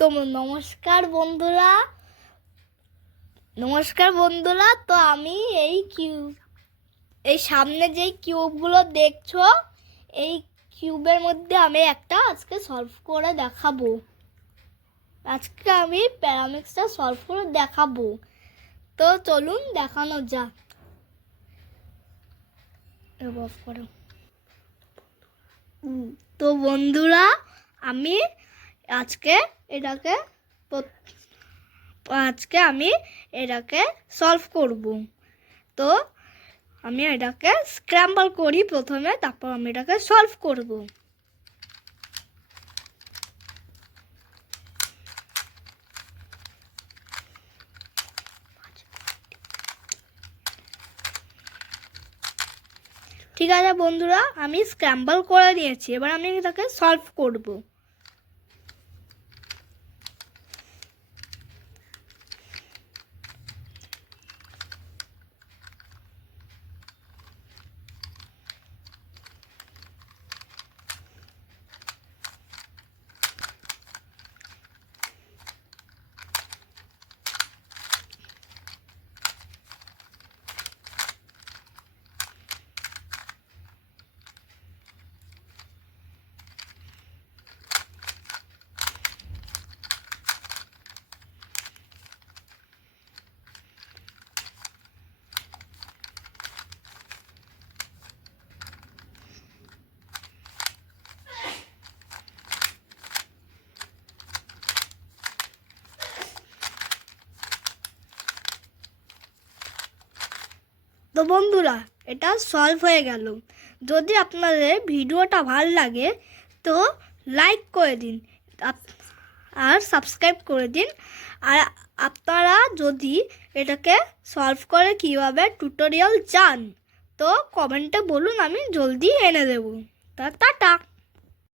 তো নমস্কার বন্ধুরা তো আমি এই সামনে যেই কিউবগুলো দেখছো, এই কিউবের মধ্যে আমি একটা আজকে সলভ করে দেখাবো। আজকে আমি প্যারামিক্সটা সলভ করে দেখাবো। তো চলুন দেখানো যাক। অফ করো। তো বন্ধুরা, আমি আজকে এটাকে সলভ করব। তো আমি এটাকে স্ক্র্যাম্বল করি প্রথমে, তারপর আমি এটাকে সলভ করব। ঠিক আছে বন্ধুরা, আমি স্ক্র্যাম্বল করে নিয়েছি। এবার আমি এটাকে সলভ করব। তো বন্ধুরা, এটা সলভ হয়ে গেল। যদি আপনাদের ভিডিওটা ভালো লাগে তো লাইক করে দিন আর সাবস্ক্রাইব করে দিন। আর আপনারা যদি এটাকে সলভ করে কীভাবে টিউটোরিয়াল চান তো কমেন্টে বলুন, আমি জলদি এনে দেবো। টাটা।